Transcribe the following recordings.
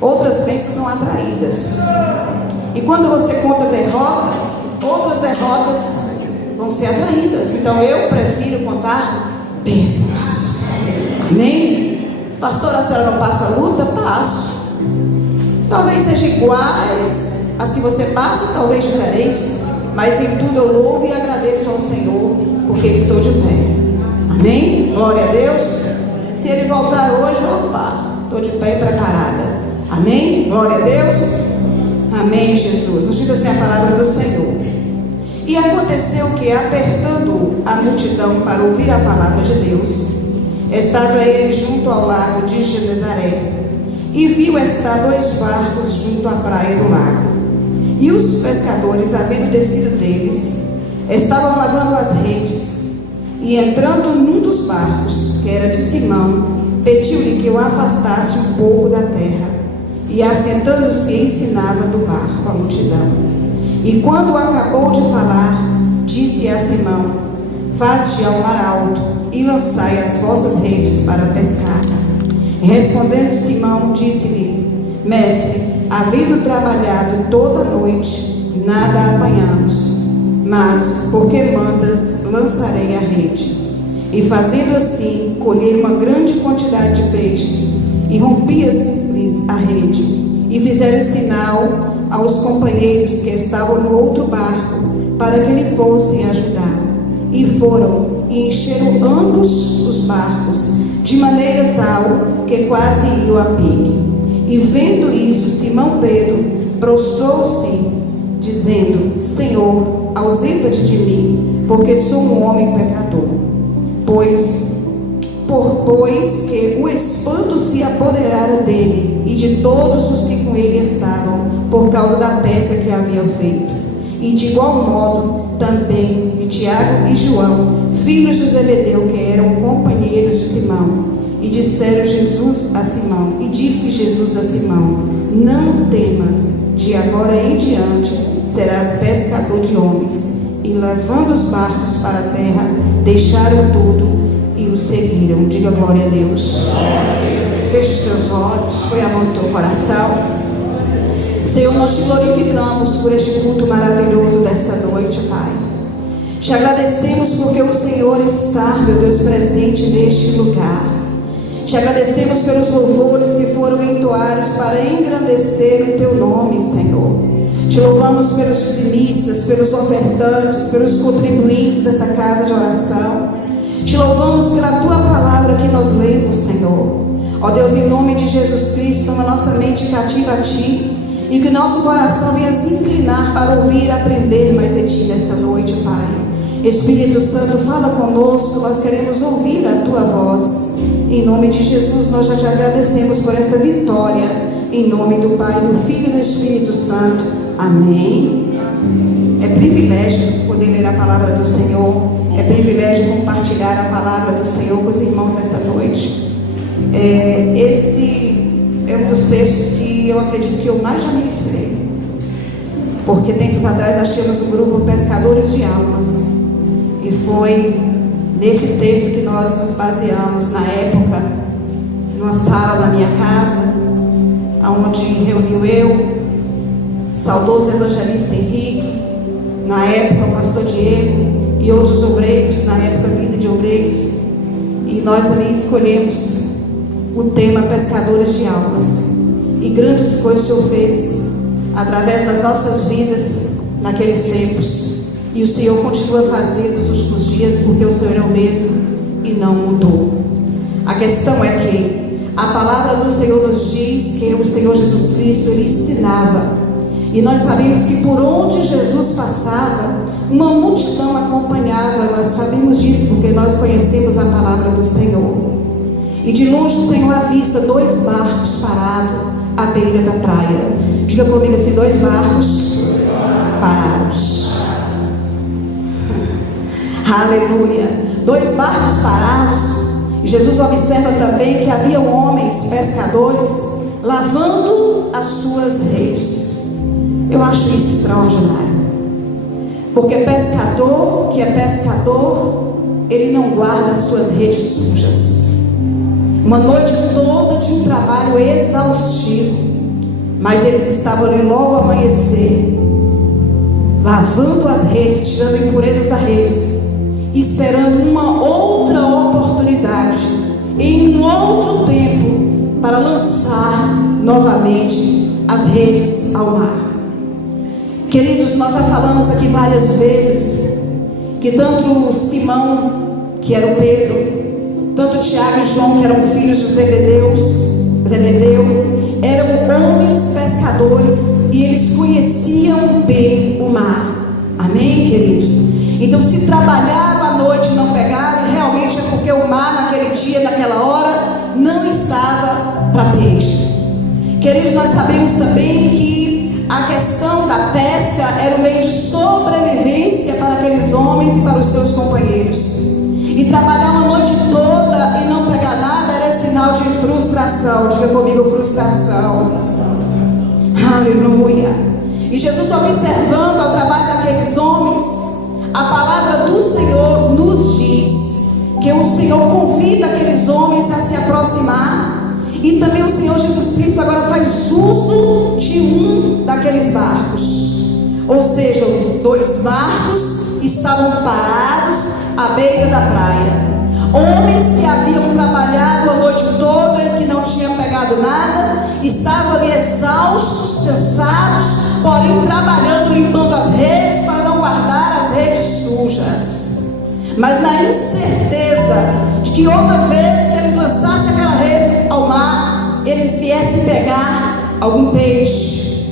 outras bênçãos são atraídas. E quando você conta derrota, outras derrotas vão ser atraídas. Então eu prefiro contar bênçãos. Amém? Pastora, a senhora não passa luta? Passo. Talvez sejam iguais as que você passa, talvez diferentes, mas em tudo eu louvo e agradeço ao Senhor, porque estou de pé. Amém? Glória a Deus. Se Ele voltar hoje, eu vá. Estou de pé preparada. Amém? Glória a Deus. Amém, Jesus. Nos diz assim a palavra do Senhor. E aconteceu que, apertando a multidão para ouvir a palavra de Deus, estava ele junto ao lago de Genezaré, e viu estar 2 barcos junto à praia do lago. E os pescadores, havendo descido deles, estavam lavando as redes. E entrando num dos barcos, que era de Simão, pediu-lhe que o afastasse um pouco da terra. E assentando-se, ensinava do barco a multidão. E quando acabou de falar, disse a Simão: Faze ao mar alto e lançai as vossas redes para pescar. Respondendo Simão, disse-lhe: Mestre, havendo trabalhado toda a noite, nada apanhamos, mas, porque mandas, lançarei a rede. E fazendo assim, colhei uma grande quantidade de peixes, e rompia-lhes a rede, e fizeram sinal aos companheiros que estavam no outro barco, para que lhe fossem ajudar. E foram, e encheram ambos os barcos, de maneira tal que quase iam a pique. E vendo isso, Simão Pedro prostrou-se, dizendo: Senhor, ausenta-te de mim, porque sou um homem pecador. Pois que o espanto se apoderara dele e de todos os que com ele estavam, por causa da pesca que havia feito. E de igual modo também de Tiago e João, filhos de Zebedeu, que eram companheiros de Simão. E disse Jesus a Simão: Não temas, de agora em diante serás pescador de homens. E levando os barcos para a terra, deixaram tudo e o seguiram. Diga glória a Deus. Feche os seus olhos, põe a mão no teu coração. Senhor, nós te glorificamos por este culto maravilhoso desta noite, Pai. Te agradecemos porque o Senhor está, meu Deus, presente neste lugar. Te agradecemos pelos louvores que foram entoados para engrandecer o teu nome, Senhor. Te louvamos pelos dizimistas, pelos ofertantes, pelos contribuintes desta casa de oração. Te louvamos pela tua palavra que nós lemos, Senhor. Ó Deus, em nome de Jesus Cristo, toma nossa mente cativa a ti, e que nosso coração venha se inclinar para ouvir e aprender mais de ti nesta noite, Pai. Espírito Santo, fala conosco, nós queremos ouvir a tua voz. Em nome de Jesus, nós já te agradecemos por esta vitória. Em nome do Pai, do Filho e do Espírito Santo. Amém. É privilégio poder ler a palavra do Senhor. É privilégio compartilhar a palavra do Senhor com os irmãos nesta noite. Esse é um dos textos que eu acredito que eu mais já ministrei. Porque tempos atrás nós tínhamos um grupo Pescadores de Almas. E foi nesse texto que nós nos baseamos na época, numa sala da minha casa, onde reuniu eu, saudoso evangelista Henrique, na época o pastor Diego e outros obreiros, na época vida de obreiros, e nós ali escolhemos o tema Pescadores de Almas. E grandes coisas o Senhor fez através das nossas vidas naqueles tempos. E o Senhor continua fazendo nos últimos dias, porque o Senhor é o mesmo e não mudou. A questão é que a palavra do Senhor nos diz que o Senhor Jesus Cristo, Ele ensinava. E nós sabemos que por onde Jesus passava, uma multidão acompanhava. Nós sabemos disso porque nós conhecemos a palavra do Senhor. E de longe o Senhor avista 2 barcos parados à beira da praia. Diga comigo assim: 2 barcos parados. Aleluia. 2 barcos parados. E Jesus observa também que havia homens pescadores lavando as suas redes. Eu acho isso extraordinário. Porque pescador que é pescador, ele não guarda as suas redes sujas. Uma noite toda de um trabalho exaustivo, Mas eles estavam ali logo ao amanhecer, lavando as redes, tirando impurezas das redes, esperando uma outra oportunidade, em um outro tempo, para lançar novamente as redes ao mar. Queridos, nós já falamos aqui várias vezes que tanto Simão, que era o Pedro, tanto Tiago e João, que eram filhos de Zebedeu, eram homens pescadores e eles conheciam bem o mar. Amém, queridos? Então, se trabalharam à noite e não pegaram, realmente é porque o mar naquele dia, naquela hora, não estava para peixe. Queridos, nós sabemos também que a questão da pesca era um meio de sobrevivência para aqueles homens e para os seus companheiros. E trabalhar uma noite toda e não pegar nada era sinal de frustração. Diga comigo, frustração. Aleluia. E Jesus, observando o trabalho daqueles homens, a palavra do Senhor nos diz que o Senhor convida aqueles homens a se aproximar. E também o Senhor Jesus Cristo agora faz uso de um daqueles barcos. Ou seja, 2 barcos estavam parados à beira da praia. Homens que haviam trabalhado a noite toda e que não tinham pegado nada, estavam ali exaustos, cansados, porém trabalhando, limpando as redes para não guardar as redes sujas. Mas na incerteza de que outra vez que eles lançassem aquela rede ao mar, eles viessem pegar algum peixe.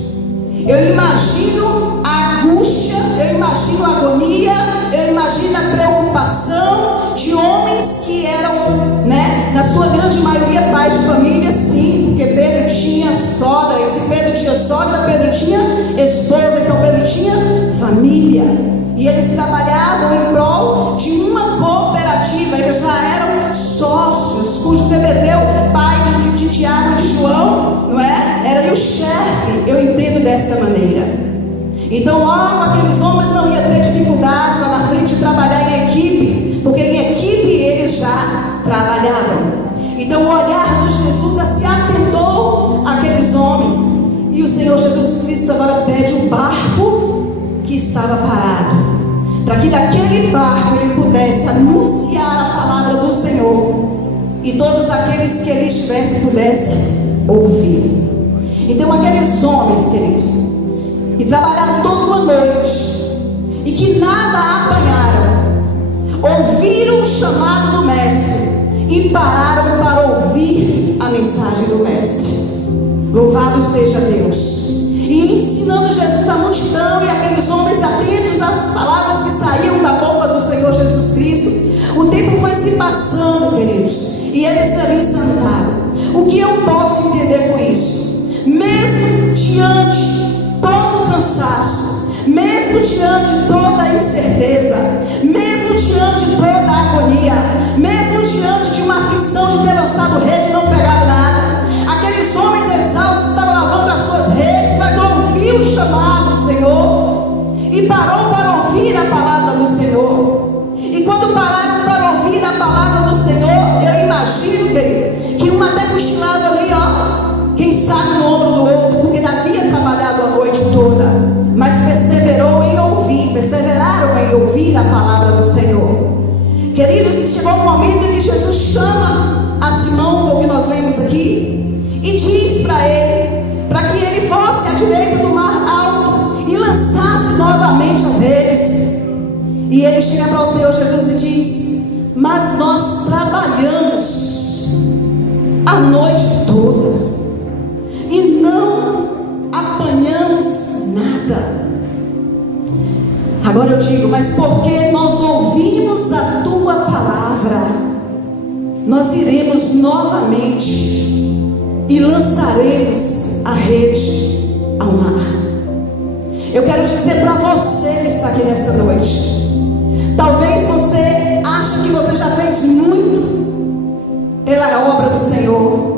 Eu imagino a angústia, eu imagino a agonia, eu imagino a preocupação de homens que eram, na sua grande maioria, pais de família, sim, porque Pedro tinha sogra, e se Pedro tinha sogra, Pedro tinha esposa, então Pedro tinha família. E eles trabalhavam em prol de uma cooperativa, eles já eram sócios, cujo Zebedeu, pai de Tiago e de João, não é? Era ali o chefe, eu entendo desta maneira. Então logo aqueles homens não iam ter dificuldade lá na frente de trabalhar em equipe, porque em equipe eles já trabalhavam. Então o olhar de Jesus se atentou àqueles homens, e o Senhor Jesus Cristo agora pede um barco que estava parado, para que daquele barco ele pudesse anunciar a palavra do Senhor, e todos aqueles que ele estivesse pudessem ouvir. Então aqueles homens, queridos, que trabalharam toda uma noite e que nada apanharam, ouviram o chamado do mestre e pararam para ouvir a mensagem do mestre. Louvado seja Deus. E ensinando Jesus à multidão e aqueles homens atentos às palavras que saíam da boca do Senhor Jesus Cristo, o tempo foi se passando, queridos, e eles ali sentaram. O que eu posso entender com isso? Mesmo diante todo o cansaço, mesmo diante de toda a incerteza, mesmo diante de toda a agonia, mesmo diante de uma aflição de ter lançado rede e não pegado nada, aqueles homens exaustos estavam lavando as suas redes, mas ouviu o chamado do Senhor e parou para ouvir a palavra do Senhor. E quando pararam para ouvir a palavra do Senhor, eu imagino, querido, que um até cochilava ali, quem sabe no ombro do outro, porque havia trabalhado a noite toda, mas perseveraram em ouvir a palavra do Senhor. Queridos, chegou um momento em que Jesus chama a Simão, o que nós lemos aqui, e diz para ele, para que ele fosse à direita do mar alto e lançasse novamente as redes. E ele chega para o Senhor Jesus e diz: mas nós trabalhamos a noite toda e não apanhamos nada. Agora eu digo, mas porque nós ouvimos a tua palavra, nós iremos novamente e lançaremos a rede ao mar. Eu quero dizer para você que está aqui nessa noite, talvez você ache que você já fez muito pela obra do Senhor.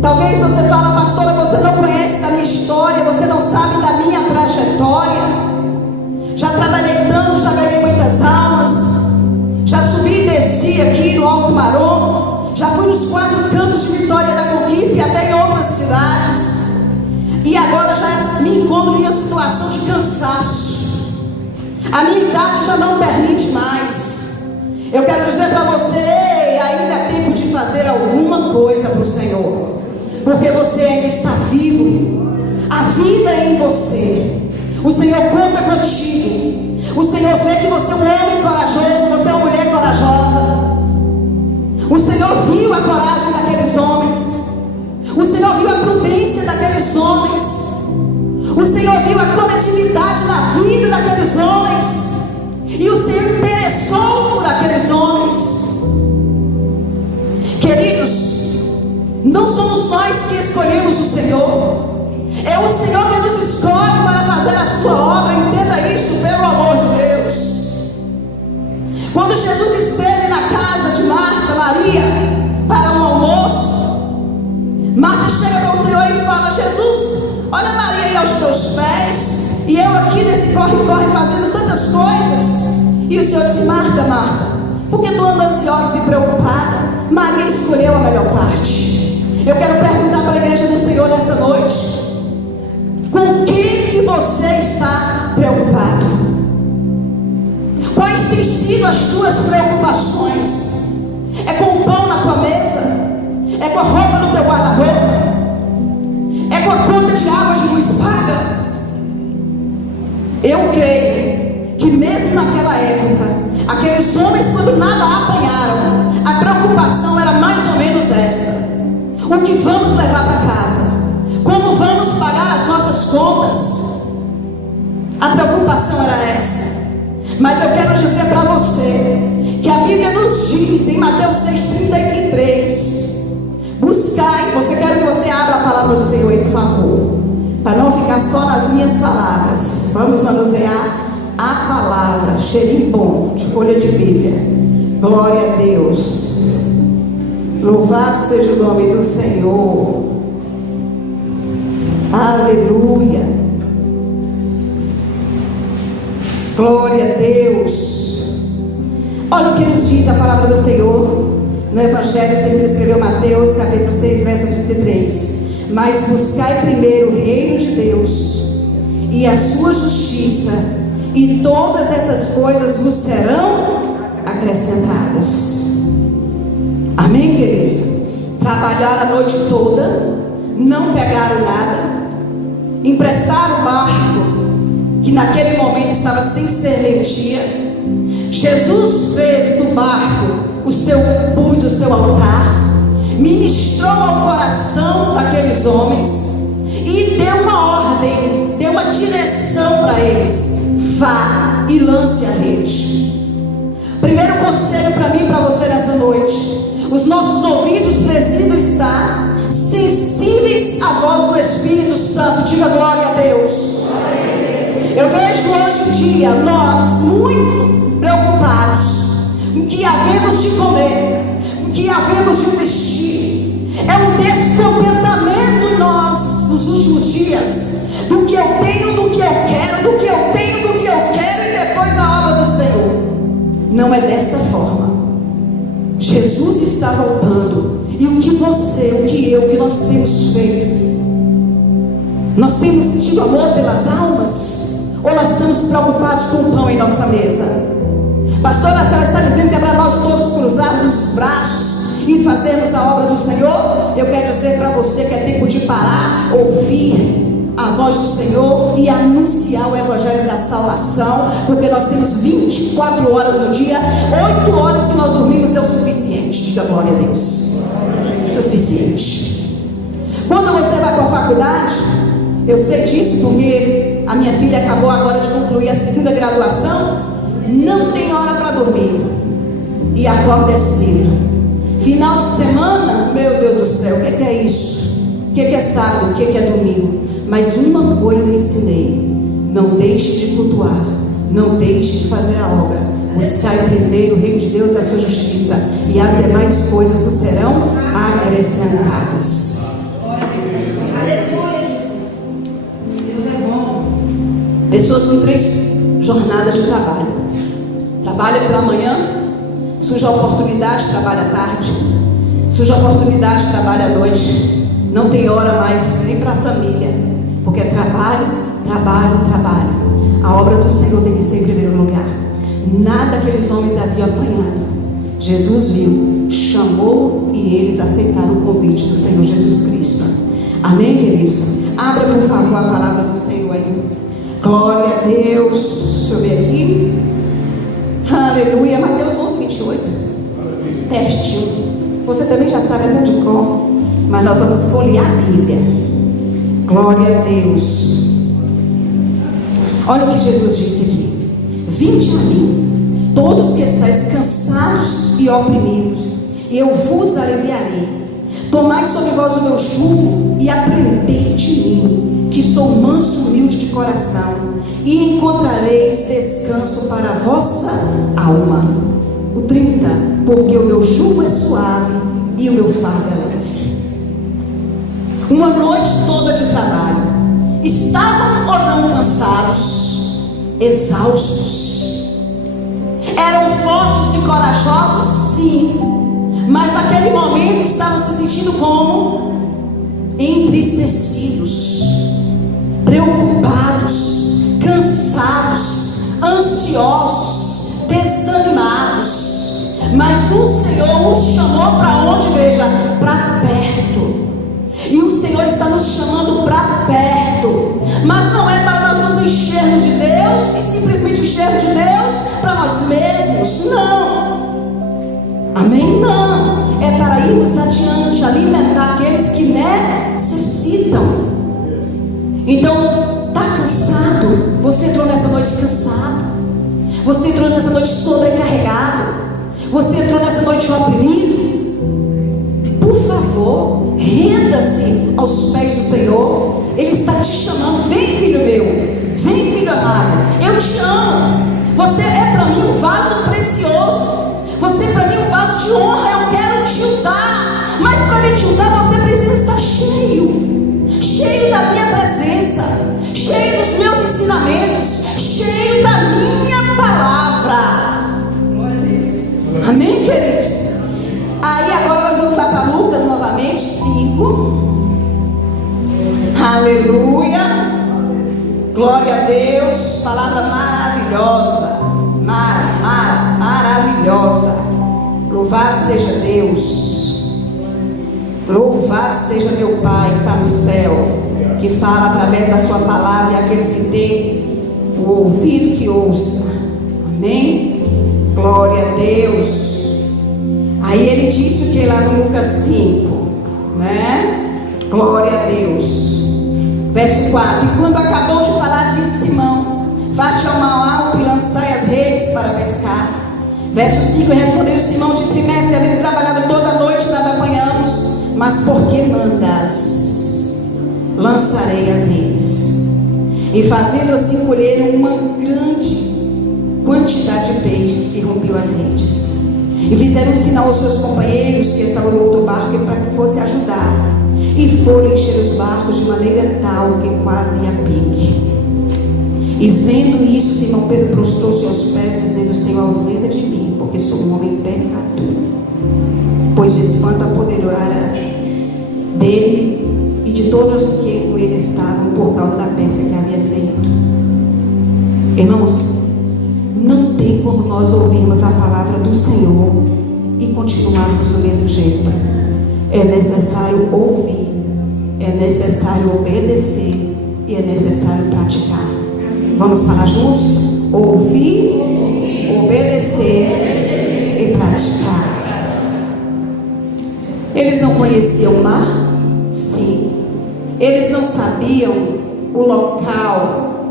Talvez você fale: pastora, você não conhece da minha história, você não sabe da minha trajetória. Já trabalhei tanto, já ganhei muitas almas, já subi e desci aqui no Alto Marom, já fui nos 4 cantos de Vitória da Conquista e até em outras cidades. situação de cansaço. A minha idade já não permite mais. Eu quero dizer para você, ainda é tempo de fazer alguma coisa para o Senhor, porque você ainda está vivo. A vida é em você. O Senhor conta contigo. O Senhor vê que você é um homem corajoso, você é uma mulher corajosa. O Senhor viu a coragem daqueles homens. O Senhor viu a prudência daqueles homens. O Senhor viu a coletividade na vida daqueles homens. E o Senhor interessou por aqueles homens. Queridos, não somos nós que escolhemos o Senhor. É o Senhor que nos escolhe para fazer a sua obra. Entenda isso, pelo amor de Deus. Quando Jesus esteve na casa de Marta, Maria, para um almoço, Marta chega para o Senhor e fala: Jesus, olha Maria aí aos teus pés, e eu aqui nesse corre-corre fazendo tantas coisas. E o Senhor disse: Marta, Marta, por que tu anda ansiosa e preocupada? Maria escolheu a melhor parte. Eu quero perguntar para a igreja do Senhor nesta noite: com que você está preocupado? Quais têm sido as tuas preocupações? É com o pão na tua mesa? É com a roupa no teu guarda-roupa? É com a conta de água de luz paga? Eu creio que mesmo naquela época, aqueles homens, quando nada apanharam, a preocupação era mais ou menos essa: o que vamos levar para casa? Como vamos pagar as nossas contas? A preocupação era essa. Mas eu quero dizer para você que a Bíblia nos diz em Mateus 6,33: buscai. Você quer que você abra a palavra do Senhor aí, por favor, para não ficar só nas minhas palavras. Vamos manusear a palavra, cheirinho bom de folha de Bíblia. Glória a Deus. Louvado seja o nome do Senhor. Aleluia. Glória a Deus. Olha o que nos diz a palavra do Senhor no Evangelho segundo escreveu Mateus, capítulo 6, verso 33. Mas buscai primeiro o reino de Deus e a sua justiça, e todas essas coisas vos serão acrescentadas. Amém, queridos? Trabalharam a noite toda, não pegaram nada, emprestaram o barco que naquele momento estava sem serventia. Jesus fez do barco o seu punho do seu altar, ministrou ao coração daqueles homens e deu uma ordem, deu uma direção para eles: vá e lance a rede. Primeiro conselho para mim e para você nessa noite: os nossos ouvidos precisam estar sensíveis à voz do Espírito Santo. Diga glória a Deus. Eu vejo hoje em dia nós muito preocupados com o que havemos de comer, com o que havemos de vestir. É um descontentamento em nós nos últimos dias, do que eu tenho, do que eu quero, do que eu tenho, do que eu quero, e depois a obra do Senhor. Não é desta forma. Jesus está voltando, e o que você, o que eu, o que nós temos feito? Nós temos sentido amor pelas almas? Ou nós estamos preocupados com o pão em nossa mesa? Pastora, a senhora está dizendo que é para nós todos cruzarmos os braços e fazermos a obra do Senhor? Eu quero dizer para você que é tempo de parar, ouvir a voz do Senhor e anunciar o Evangelho da salvação, porque nós temos 24 horas no dia. 8 horas que nós dormimos é o suficiente. Diga glória a Deus. Suficiente. Quando você vai para a faculdade, eu sei disso porque a minha filha acabou agora de concluir a 2ª graduação. Não tem hora para dormir e acorda cedo. Final de semana, meu Deus do céu, o que é isso? O que é sábado? O que é domingo? Mas uma coisa eu ensinei: não deixe de cultuar, não deixe de fazer a obra. Buscai primeiro o reino de Deus e a sua justiça, e as demais coisas vos serão acrescentadas. Aleluia. Deus é bom. Pessoas com 3 jornadas de trabalho. Trabalha pela manhã, surge a oportunidade, trabalha à tarde, surge a oportunidade, trabalha à noite. Não tem hora mais nem para a família, porque é trabalho, trabalho. A obra do Senhor tem que ser em primeiro lugar. Nada aqueles homens haviam apanhado. Jesus viu, chamou e eles aceitaram o convite do Senhor Jesus Cristo. Amém, queridos? Abra, por favor, a palavra do Senhor aí. Glória a Deus. Deixa eu ver aqui. Aleluia. Mateus 11, 28. Pertinho. Você também já sabe até de cor, mas nós vamos folhear a Bíblia. Glória a Deus. Olha o que Jesus disse aqui: vinde a mim, todos que estáis cansados e oprimidos, e eu vos aliviarei. Tomai sobre vós o meu jugo e aprendei de mim, que sou manso e humilde de coração, e encontrareis descanso para a vossa alma. O 30, porque o meu jugo é suave e o meu fardo é leve. Uma noite toda de trabalho. Estavam ou não cansados? Exaustos. Eram fortes e corajosos? Sim. Mas naquele momento estavam se sentindo como? Entristecidos, preocupados, cansados, ansiosos, desanimados. Mas o Senhor os chamou para onde, igreja? Para perto. E o Senhor está nos chamando para perto. Mas não é para nós nos enchermos de Deus e simplesmente enchermos de Deus para nós mesmos. Não. Amém? Não. É para irmos adiante, alimentar aqueles que necessitam. Então, está cansado? Você entrou nessa noite cansado. Você entrou nessa noite sobrecarregado. Você entrou nessa noite oprimido. Por favor, renda-se aos pés do Senhor. Ele está te chamando. Vem, filho meu. Vem, filho amado. Eu te amo. Você é para mim um vaso precioso. Você é para mim um vaso de honra. Eu quero te usar. Mas para mim te usar, você precisa estar cheio. Cheio da minha presença. Cheio dos meus ensinamentos. Cheio da minha palavra. Amém, queridos? Aí agora nós vamos lá para Lucas novamente, 5. Aleluia. Glória a Deus. Palavra maravilhosa. Maravilhosa. Louvado seja Deus. Louvado seja meu Pai que está no céu, que fala através da sua palavra, e aqueles que têm o ouvido que ouça. Amém? Glória a Deus. Aí ele disse o que lá no Lucas 5, né? Glória a Deus. Verso 4: e quando acabou de falar, disse Simão: vá ao mar alto e lançai as redes para pescar. Verso 5: respondeu Simão, disse: mestre, havendo trabalhado toda a noite, nada apanhamos, mas por que mandas? Lançarei as redes. E fazendo assim, colheram uma grande quantidade de peixes, e rompeu as redes. E fizeram um sinal aos seus companheiros que estavam no outro barco, para que fosse ajudar. E foram encher os barcos de maneira tal que quase ia a pique. E vendo isso, Simão Pedro prostrou-se aos pés, dizendo: Senhor, ausenta de mim, porque sou um homem pecador. Pois o espanto apoderara dele e de todos que com ele estavam, por causa da pesca que havia feito. Irmãos, não tem como nós ouvirmos a palavra do Senhor e continuarmos do mesmo jeito. É necessário ouvir, é necessário obedecer e é necessário praticar. Vamos falar juntos? Ouvir, obedecer e praticar. Eles não conheciam o mar? Sim. Eles não sabiam o local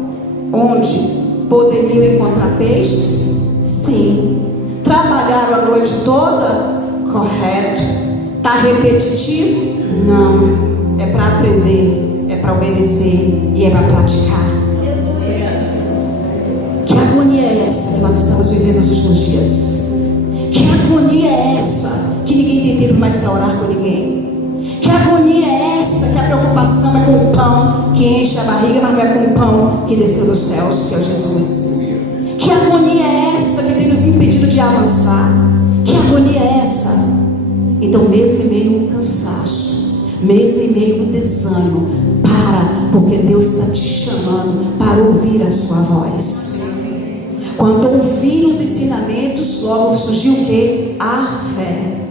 onde poderiam encontrar peixes? Sim. Trabalharam a noite toda? Correto. Está repetitivo? Não. É para aprender, é para obedecer e é para praticar. Que agonia é essa que nós estamos vivendo nos últimos dias? Que agonia é essa que ninguém tem tempo mais para orar com ninguém? Que agonia é essa que a preocupação é com o pão que enche a barriga, mas não é com o pão que desceu dos céus, que é Jesus? Que agonia é essa que tem nos impedido de avançar? Que agonia é essa? Então, mesmo em meio a um cansaço, mesmo em meio a um desânimo, para, porque Deus está te chamando para ouvir a sua voz. Quando ouvi os ensinamentos, logo surgiu o quê? A fé.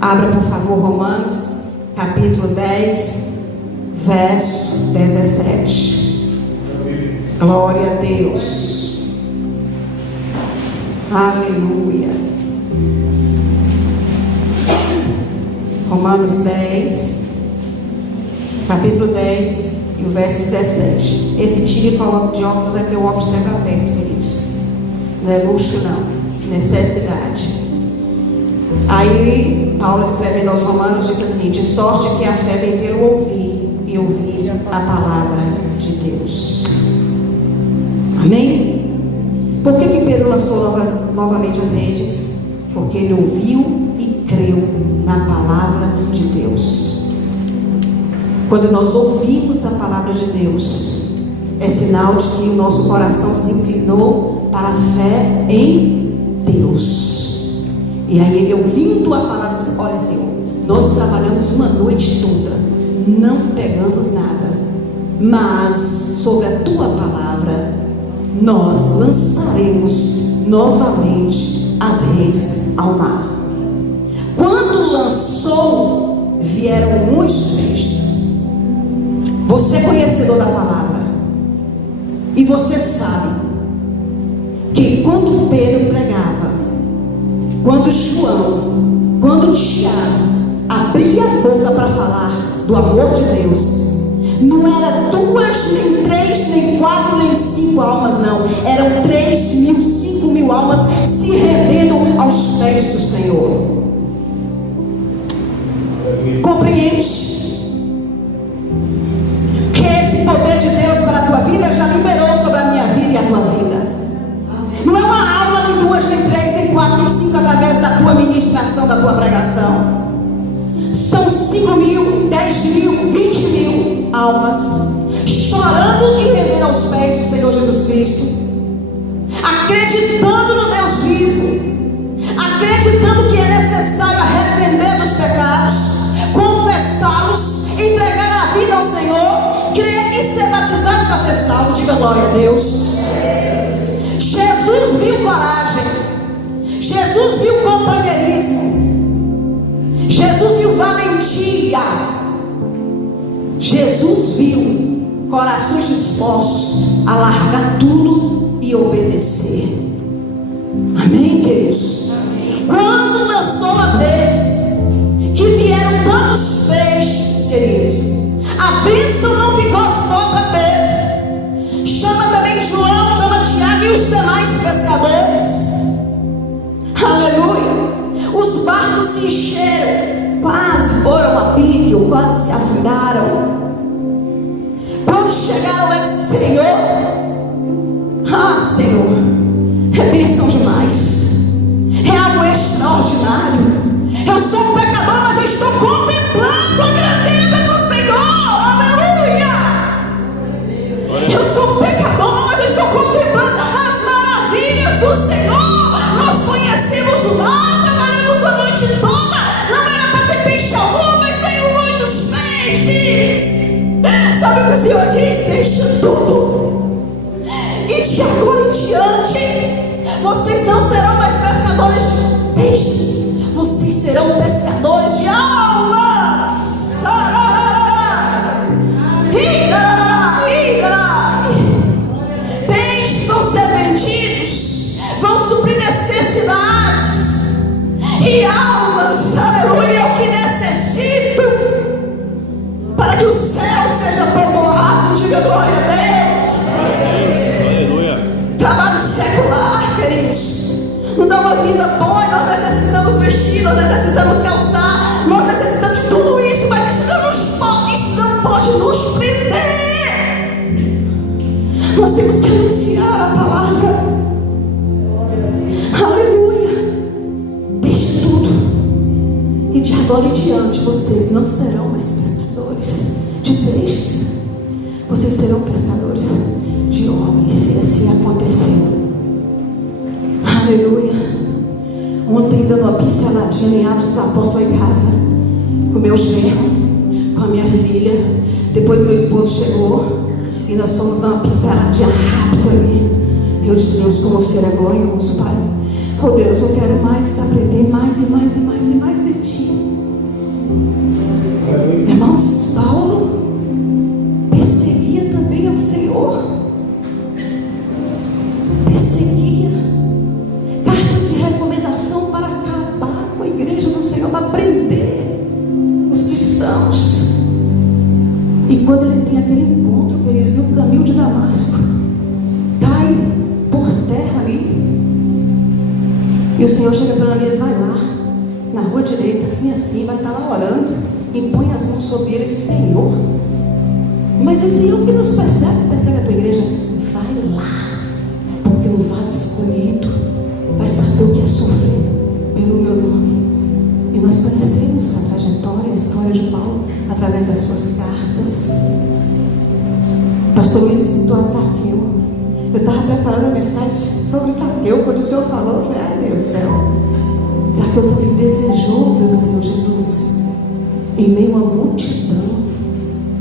Abra, por favor, Romanos, capítulo 10, verso 17. Glória a Deus. Aleluia. Romanos 10, capítulo 10 e o verso 17. Esse tiro e coloca de óculos é que o óculos é para perto, queridos. Não é luxo, não. Necessidade. Aí, Paulo escrevendo aos Romanos diz assim: de sorte que a fé vem pelo ouvir, e ouvir a palavra de Deus. Amém? Por que Pedro lançou novamente as redes? Porque ele ouviu e creu na palavra de Deus. Quando nós ouvimos a palavra de Deus, é sinal de que o nosso coração se inclinou para a fé em Deus. E aí ele, ouvindo a palavra, disse: olha, Senhor, nós trabalhamos uma noite toda, não pegamos nada, mas sobre a tua palavra nós lançaremos novamente as redes ao mar. Quando lançou, vieram muitos peixes. Você é conhecedor da palavra, e você sabe que quando Pedro pregava, quando João, quando Tiago abria a boca para falar do amor de Deus, não era 2, nem 3, nem 4, nem 5 almas, não. Eram 3.000, 5.000 almas se rendendo aos pés do Senhor. Compreende? Que esse poder de Deus para a tua vida já liberou sobre a minha vida e a tua vida. Não é uma alma, nem 2, nem 3, nem 4, nem 5 através da tua ministração, da tua pregação. São 5.000, 10.000, 20.000 almas chorando e rendendo aos pés do Senhor Jesus Cristo, acreditando no Deus vivo, acreditando que é necessário arrepender dos pecados, confessá-los, entregar a vida ao Senhor, crer e ser batizado para ser salvo. Diga glória a Deus. Jesus viu coragem, Jesus viu companheirismo, Jesus viu valentia, Jesus viu corações dispostos a largar tudo e obedecer. Amém, queridos? Quando lançou as redes, que vieram tantos peixes, queridos, a bênção não ficou só para Pedro. Chama também João, chama Tiago e os demais pescadores. Aleluia. Os barcos se encheram, quase foram a pique, ou quase se afundaram. Quando chegaram lá, disse: Senhor, Senhor, é bênção demais, é algo extraordinário. Eu sou um pecador, mas eu estou contemplando a grandeza do Senhor. Aleluia. Eu sou um pecador, mas eu estou contemplando as maravilhas do Senhor. Nós conhecemos o mar, trabalhamos a noite toda, não era para ter peixe algum, mas veio muitos peixes. Sabe o que o Senhor diz? Deixa tudo, e de agora em diante vocês não serão mais pescadores de peixes, vocês serão pescadores de almas. Peixes vão ser vendidos, vão suprir necessidades, e almas, aleluia, é o que necessito para que o céu seja povoado. Diga glória a Deus. Aleluia. Trabalho secular, queridos, não dá uma vida boa. Nós necessitamos vestir, nós necessitamos calçar, nós necessitamos de tudo isso, mas isso não pode nos prender. Nós temos que anunciar a palavra. Aleluia. Deixe tudo, e de agora em diante vocês não serão mais pescadores de peixes, vocês serão pescadores de homens. E assim aconteceu. Aleluia. Ontem, dando uma pinceladinha em Atos dos Apóstolos em casa, com meu genro, com a minha filha, depois meu esposo chegou, E nós fomos dar uma pisadinha rápida ali. Eu disse: Deus, como o Senhor é glorioso, Pai. Oh Deus, eu quero mais aprender mais e mais e mais e mais de Ti. Irmãos, Paulo perseguia também ao Senhor. Perseguia. Cartas de recomendação para acabar com a igreja do Senhor, para prender os cristãos. E quando ele tem aquele encontro, queridos, no caminho de Damasco, cai por terra ali. E o Senhor chega para Ananias: vai lá, na rua direita, assim, vai estar lá orando, impõe as mãos sobre ele. Senhor, mas esse Senhor que nos persegue a tua igreja, vai lá, porque um vaso escolhido vai saber o que é sofrer pelo meu nome. E nós conhecemos a trajetória, a história de Paulo, através das suas cartas. Pastor Luiz citou a Zaqueu. Eu estava preparando a mensagem sobre Zaqueu, quando o Senhor falou, eu falei: ai meu Deus do céu. Zaqueu também desejou ver o Senhor Jesus. Em meio a uma multidão,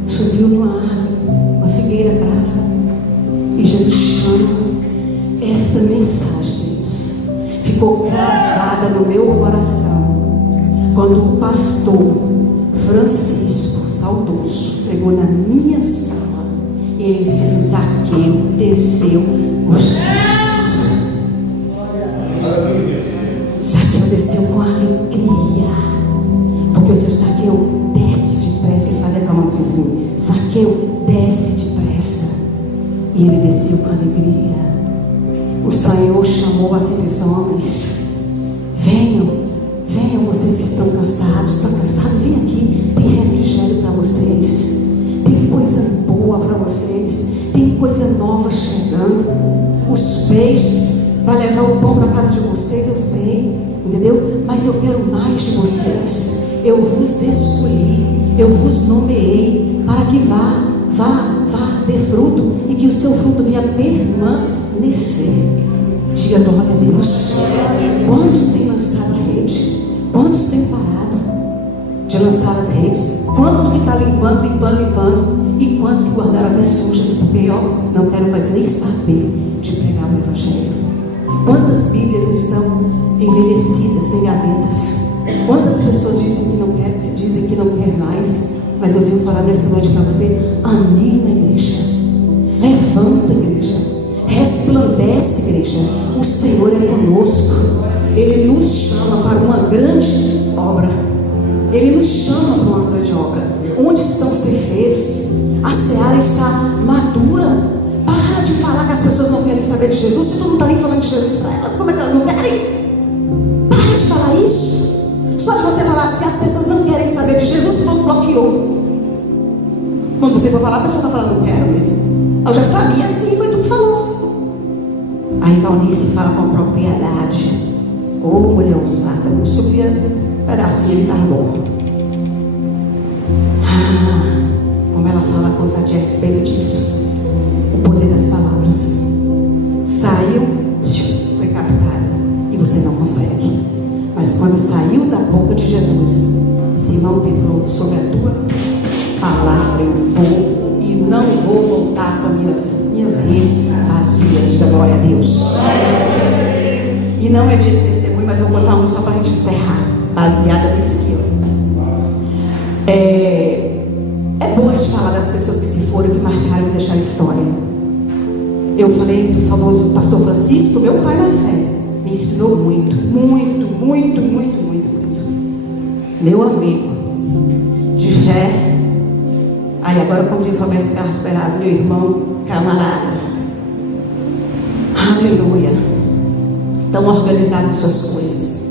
subiu numa árvore, uma figueira brava, e Jesus chama. Esta mensagem, Deus, ficou gravada no meu coração quando o pastor Francisco Saudoso pregou na minha sala. E ele disse assim: Zaqueu desceu os céus. Zaqueu desceu com alegria, porque o Senhor: Zaqueu, desce depressa. Ele fazia com a mão assim: Zaqueu, desce depressa. E ele desceu com alegria. O Senhor chamou aqueles homens: venham vocês que estão cansados, vem aqui, tem refrigério para vocês, tem coisa boa para vocês, tem coisa nova chegando, os peixes vai levar o pão para a casa de vocês, eu sei, entendeu? Mas eu quero mais de vocês. Eu vos escolhi, eu vos nomeei para que vá dê fruto, e que o seu fruto venha permanecer. Diga glória a Deus. Quantos têm lançado a rede? Quantos têm parado de lançar as redes? Quantos que está limpando? E quantos que guardaram até sujas, porque não quero mais nem saber de pregar o Evangelho? Quantas Bíblias estão envelhecidas em gavetas? Quantas pessoas dizem que não quer mais? Mas eu venho falar nesta noite para você: anima a igreja, levanta a igreja, resplandece, igreja. O Senhor é conosco. Ele nos chama para uma grande obra. Ele nos chama para uma grande obra. Onde estão os ceifeiros? A seara está madura. Para de falar que as pessoas não querem saber de Jesus. Se tu não está nem falando de Jesus para elas, como é que elas não querem? Para de falar isso. Só de você falar assim, as pessoas não querem saber de Jesus, tu não bloqueou. Quando você for falar, a pessoa está falando: não quero mesmo. Eu já sabia, sim, foi tu que falou. Aí Valnice fala com propriedade: ô mulher ousada, não subia um pedacinho, tá bom. Como ela fala com ousadia a respeito disso. O poder das palavras. Saiu, foi captada, e você não consegue. Mas quando saiu da boca de Jesus: Simão Pedro, sobre a tua palavra eu vou, e não vou voltar para minhas redes vazias. Diga glória a Deus. E não é de testemunho, mas eu vou contar um só para a gente encerrar, baseada nisso aqui. É bom a gente falar das pessoas que se foram, que marcaram e deixaram história. Eu falei do famoso pastor Francisco, meu pai na fé. Me ensinou muito. Meu amigo de fé. Aí agora, como diz Roberto Carlos Peraz, meu irmão, camarada. Aleluia. Tão organizado em suas coisas.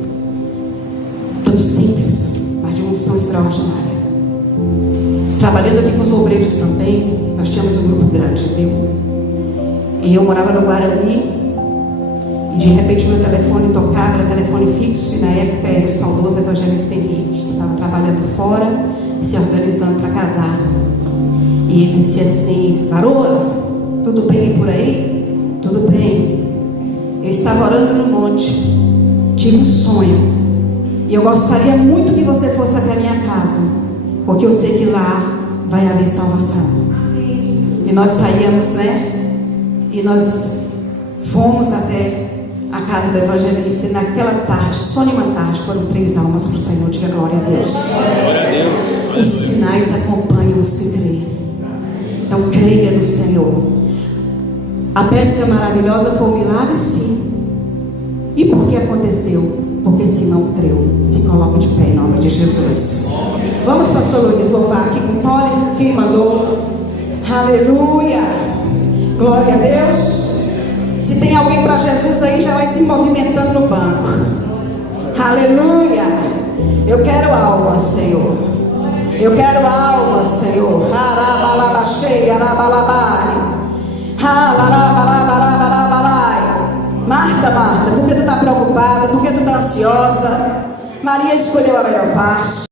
Tão simples, mas de uma unção extraordinária. Trabalhando aqui com os obreiros também, nós tínhamos um grupo grande, viu? E eu morava no Guarani. E de repente meu telefone tocava, era telefone fixo, e na época era o saudoso evangelista Henrique, que estava trabalhando fora, se organizando para casar. E ele disse assim: varoa, tudo bem por aí? Tudo bem. Eu estava orando no monte, tive um sonho, e eu gostaria muito que você fosse até a minha casa, porque eu sei que lá vai haver salvação. E nós saímos, né? E nós fomos até a casa do evangelista. E naquela tarde, só numa tarde, foram 3 almas para o Senhor. Diga glória a Deus. Glória a Deus. Os sinais acompanham os que creem. Então creia no Senhor. A pesca maravilhosa foi um milagre, sim. E por que aconteceu? Porque se não creu. Se coloque de pé em nome de Jesus. Vamos, pastor Luiz, louvar aqui com Poli, quem mandou. Aleluia. Glória a Deus. Se tem alguém para Jesus aí, já vai se movimentando no banco. Aleluia. Eu quero almas, Senhor. Eu quero almas, Senhor. Arabalabachei, arabalabai. Marta, Marta, por que tu está preocupada? Por que tu está ansiosa? Maria escolheu a melhor parte.